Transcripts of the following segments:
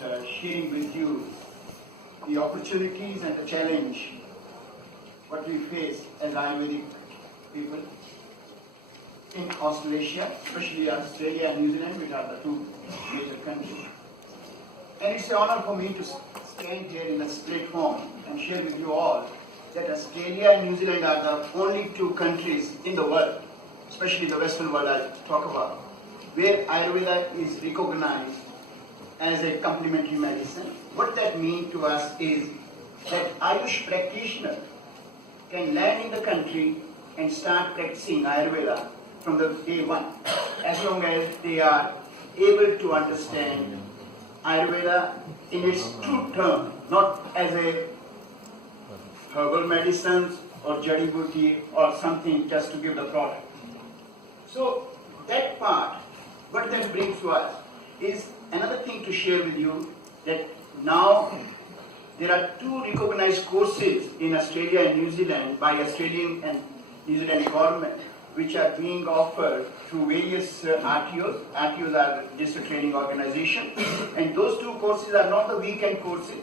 sharing with you the opportunities and the challenge what we face as Ayurvedic people in Australasia, especially Australia and New Zealand, which are the two major countries. And it's an honor for me to stand here in this platform and share with you all that Australia and New Zealand are the only two countries in the world, especially the Western world I talk about, where Ayurveda is recognized as a complementary medicine. What that means to us is that Ayush practitioner can land in the country and start practicing Ayurveda from the day one, as long as they are able to understand Ayurveda in its true term, not as a herbal medicines or jadi buti or something just to give the product. So that part, what that brings to us is another thing to share with you, that now there are two recognized courses in Australia and New Zealand by Australian and New Zealand government, which are being offered through various RTOs. RTOs are district training organization, and those two courses are not the weekend courses.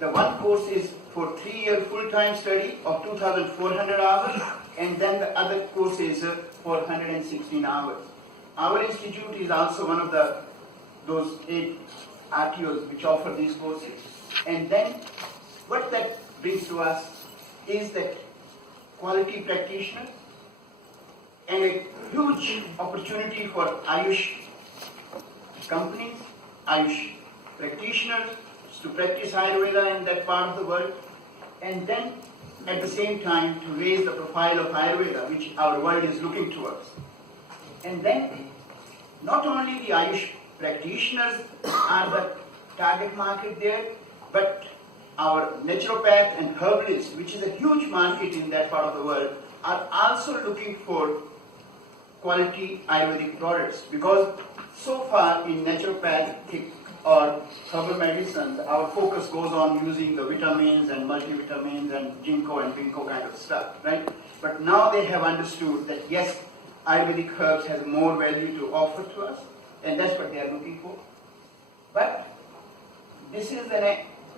The one course is for 3-year full-time study of 2,400 hours, and then the other course is for 116 hours. Our institute is also one of those 8 RTOs which offer these courses. And then what that brings to us is that quality practitioners and a huge opportunity for Ayush companies, Ayush practitioners to practice Ayurveda in that part of the world, and then at the same time to raise the profile of Ayurveda, which our world is looking towards. And then not only the Ayush practitioners are the target market there, but our naturopath and herbalists, which is a huge market in that part of the world, are also looking for quality Ayurvedic products, because so far in naturopathic or herbal medicines, our focus goes on using the vitamins and multivitamins and ginkgo and ginkgo kind of stuff, right? But now they have understood that yes, Ayurvedic herbs has more value to offer to us, and that's what they are looking for. But this is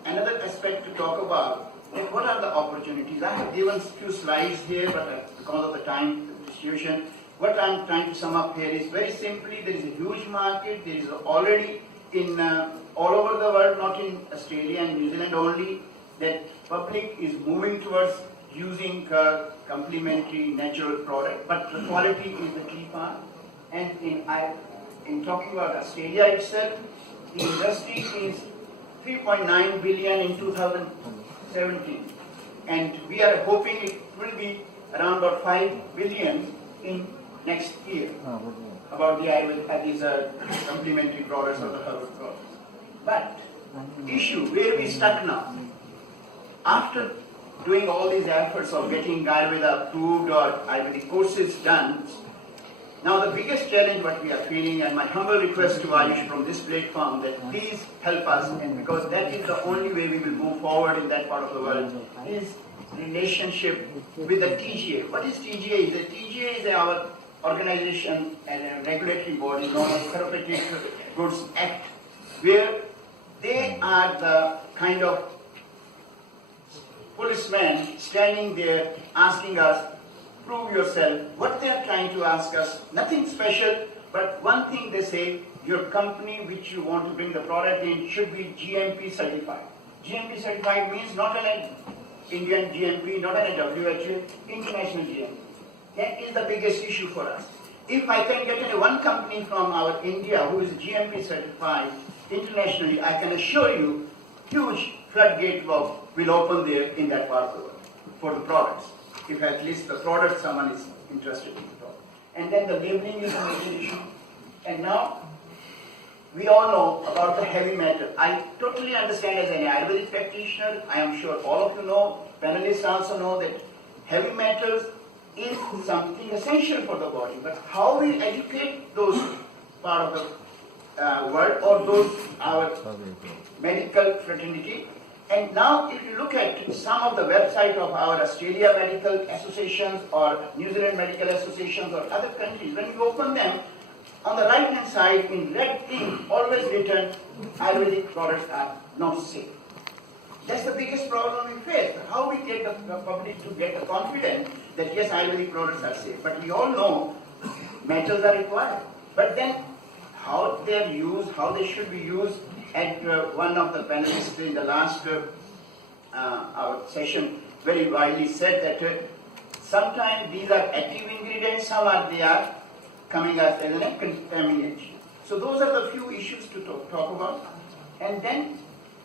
another aspect to talk about, that what are the opportunities. I have given a few slides here, but because of the time distribution, what I'm trying to sum up here is very simply, there is a huge market, there is already in all over the world, not in Australia and New Zealand only, that public is moving towards using complementary natural product, but the quality is the key part. And in talking about Australia itself, the industry is 3.9 billion in 2017, and we are hoping it will be around about 5 billion in next year, about the Ayurveda, these complementary products or the herbal products. But issue, where we stuck now, after doing all these efforts of getting Ayurveda approved or Ayurvedic courses done, now the biggest challenge what we are feeling, and my humble request to Ayush from this platform, that please help us, and because that is the only way we will move forward in that part of the world, is relationship with the TGA. What is TGA? The TGA is our organization and a regulatory body known as Therapeutic Goods Act, where they are the kind of policemen standing there asking us, prove yourself. What they are trying to ask us, nothing special, but one thing they say, your company which you want to bring the product in should be GMP certified. GMP certified means not an Indian GMP, not an WHO, international GMP. That is the biggest issue for us. If I can get one company from our India who is GMP certified internationally, I can assure you, huge floodgate will open there in that part of the world for the products. If at least the product someone is interested in the product. And then the labeling is a major issue. And now, we all know about the heavy metal. I totally understand as an Ayurvedic practitioner, I am sure all of you know, panelists also know that heavy metals is something essential for the body. But how we educate those part of the world or those our medical fraternity. And now if you look at some of the website of our Australia medical associations or New Zealand medical associations or other countries, when you open them, On the right hand side, in red ink, always written, Ayurvedic products are not safe. That's the biggest problem we face. How we get the public to get the confidence that yes, Ayurvedic products are safe. But we all know metals are required. But then how they are used, how they should be used, and one of the panelists in the last our session very widely said that sometimes these are active ingredients, some are they are coming as a contamination. So those are the few issues to talk about. And then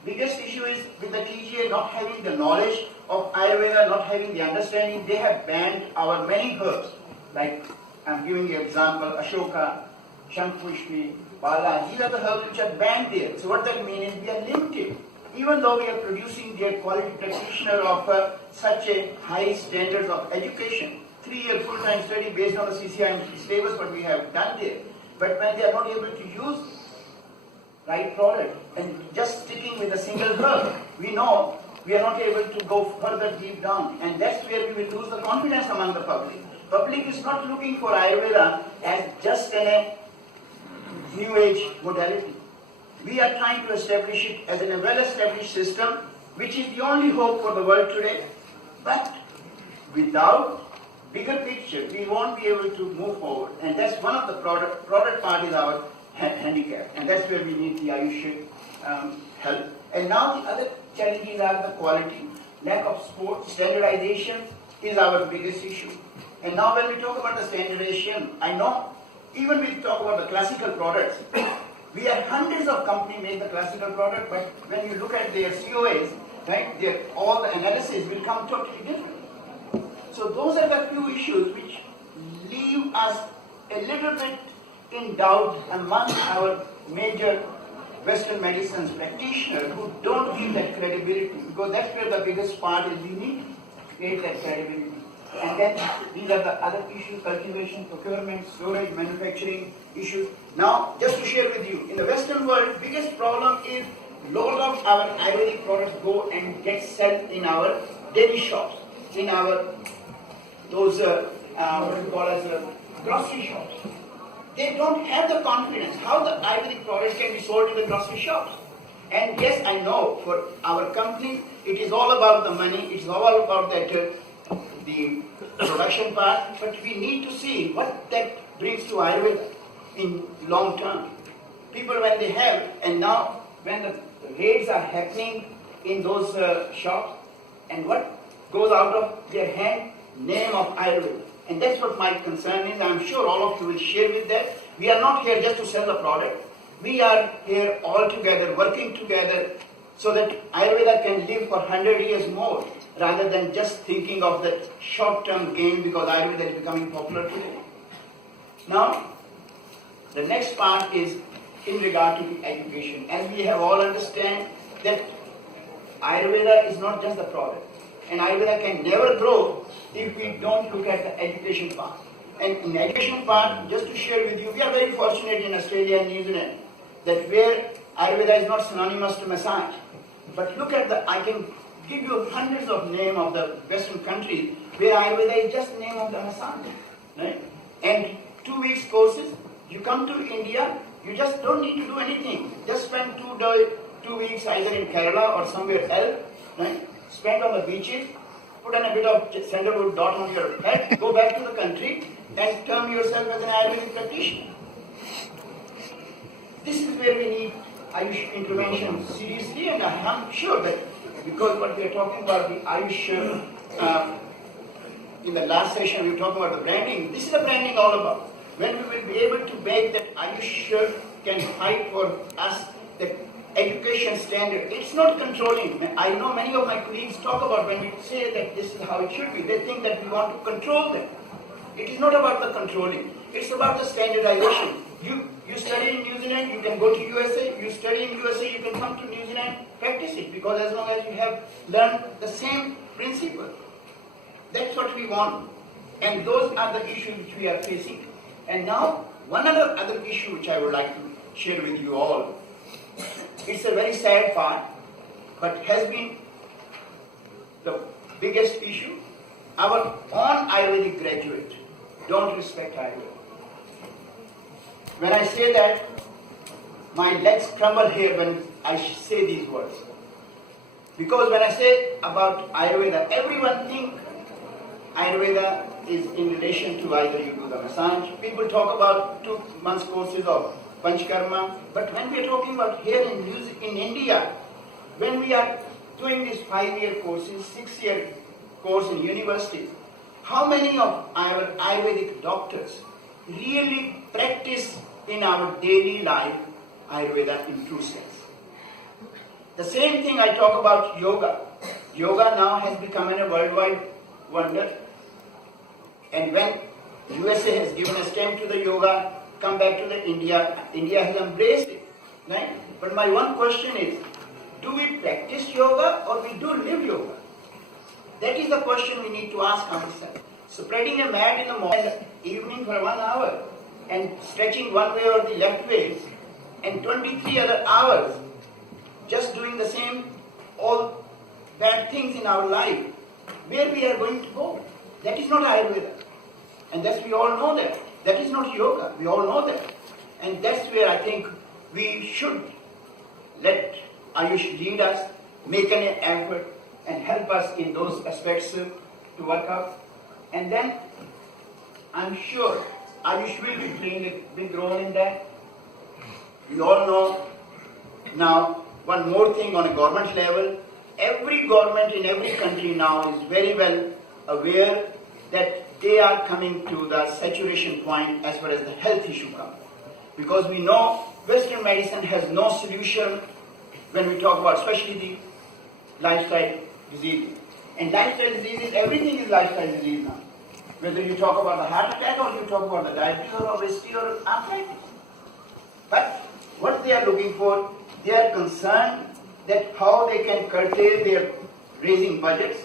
biggest issue is with the TGA not having the knowledge of Ayurveda, not having the understanding. They have banned our many herbs. Like I'm giving you an example, Ashoka, Shankpushpi, Bala. These are the herbs which are banned there. So what that means is we are limited. Even though we are producing their quality practitioner of such a high standards of education, 3-year full-time study based on the CCI syllabus what we have done there. But when they are not able to use right product and just sticking with a single herb, we know we are not able to go further deep down, and that's where we will lose the confidence among the public. Public is not looking for Ayurveda as just a new age modality. We are trying to establish it as a well-established system, which is the only hope for the world today. But without bigger picture, we won't be able to move forward. And that's one of the product part is our handicap. And that's where we need the Ayush help. And now the other challenges are the quality. Lack of sport, standardization is our biggest issue. And now when we talk about the standardization, I know even we talk about the classical products, we have hundreds of companies make the classical product, but when you look at their COAs, right, all the analysis will come totally different. So those are the few issues which leave us a little bit in doubt among our major Western medicine practitioners who don't give that credibility, because that's where the biggest part is. We need to create that credibility. And then these are the other issues: cultivation, procurement, storage, manufacturing issues. Now, just to share with you, in the Western world, biggest problem is lot of our Ayurvedic products go and get sold in our dairy shops, in our those what we call as grocery shops. They don't have the confidence how the Ayurvedic products can be sold in the grocery shops. And yes, I know for our company, it is all about the money, it's all about that the production part, but we need to see what that brings to Ayurveda in long term. People when they have, and now when the raids are happening in those shops, and what goes out of their hand, name of Ayurveda. And that's what my concern is. I'm sure all of you will share with that. We are not here just to sell the product. We are here all together, working together, so that Ayurveda can live for 100 years more, rather than just thinking of the short-term gain because Ayurveda is becoming popular today. Now, the next part is in regard to the education. As we have all understand that Ayurveda is not just the product. And Ayurveda can never grow if we don't look at the education part. And in the education part, just to share with you, we are very fortunate in Australia and New Zealand that where Ayurveda is not synonymous to massage. But look at I can give you hundreds of names of the Western countries where Ayurveda is just the name of the massage. Right? And 2 weeks courses, you come to India, you just don't need to do anything. Just spend 2 weeks either in Kerala or somewhere else, right? Spend on the beaches, put on a bit of sandalwood dot on your head, go back to the country and term yourself as an Ayurvedic practitioner. This is where we need Ayush intervention seriously, and I am sure that because what we are talking about the Ayush, in the last session we were talking about the branding, this is the branding all about. When we will be able to make that Ayush can fight for us, that education standard. It's not controlling. I know many of my colleagues talk about when we say that this is how it should be, they think that we want to control them. It is not about the controlling. It's about the standardization. You study in New Zealand, you can go to USA. You study in USA, you can come to New Zealand, practice it, because as long as you have learned the same principle, that's what we want. And those are the issues which we are facing. And now, one other issue which I would like to share with you all. It's a very sad part, but has been the biggest issue. Our own Ayurvedic graduate don't respect Ayurveda. When I say that, my legs tremble here when I say these words. Because when I say about Ayurveda, everyone thinks Ayurveda is in relation to either you do the massage. People talk about 2 months courses of Panchkarma. But when we are talking about here in India, when we are doing these 5-year courses, 6-year course in universities, how many of our Ayurvedic doctors really practice in our daily life Ayurveda in true sense? The same thing I talk about yoga. Yoga now has become a worldwide wonder. And when USA has given a stamp to the yoga, come back to the India, India has embraced it. Right? But my one question is, do we practice yoga or we do live yoga? That is the question we need to ask ourselves. Spreading a mat in the morning and evening for 1 hour and stretching one way or the left way and 23 other hours just doing the same all bad things in our life, where we are going to go? That is not Ayurveda. And that's, we all know that. That is not yoga. We all know that. And that's where I think we should let Ayush lead us, make an effort and help us in those aspects to work out. And then I'm sure Ayush will be playing a big role in that. We all know now one more thing on a government level. Every government in every country now is very well aware that they are coming to the saturation point as far as the health issue comes. Because we know Western medicine has no solution when we talk about especially the lifestyle diseases. And lifestyle diseases, everything is lifestyle disease now. Whether you talk about the heart attack or you talk about the diabetes or obesity or arthritis. But what they are looking for, they are concerned that how they can curtail their raising budgets.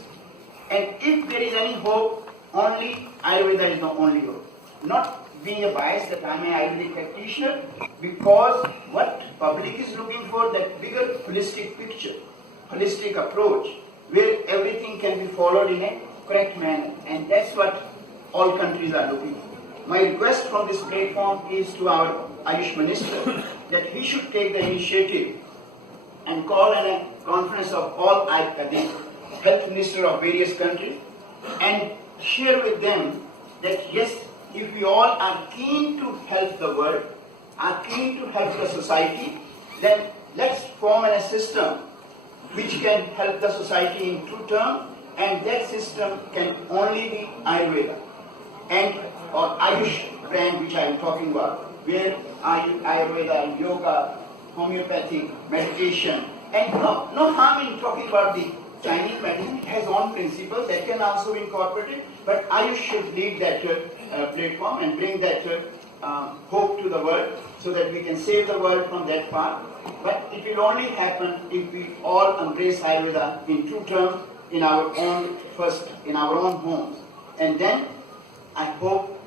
And if there is any hope, only Ayurveda is the only hope. Not being a bias that I am an Ayurvedic practitioner, because what public is looking for, that bigger holistic picture, holistic approach, where everything can be followed in a correct manner. And that's what all countries are looking for. My request from this platform is to our Ayush Minister that he should take the initiative and call a conference of all the health ministers of various countries and share with them that yes, if we all are keen to help the world, are keen to help the society, then let's form a system which can help the society in true terms, and that system can only be Ayurveda and or Ayush brand, which I am talking about, where Ayurveda and yoga, homeopathic, meditation, and no harm in talking about the Chinese medicine. It has own principles that can also be incorporated, but Ayush should lead that platform and bring that hope to the world so that we can save the world from that path. But it will only happen if we all embrace Ayurveda in true terms in our own homes. And then I hope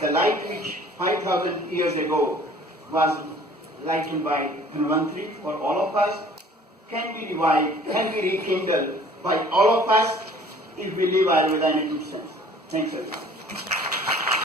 the light which 5,000 years ago was lightened by Dhanvantri for all of us can be revived, can be rekindled by all of us if we live Ayurveda in a true sense. Thanks a lot.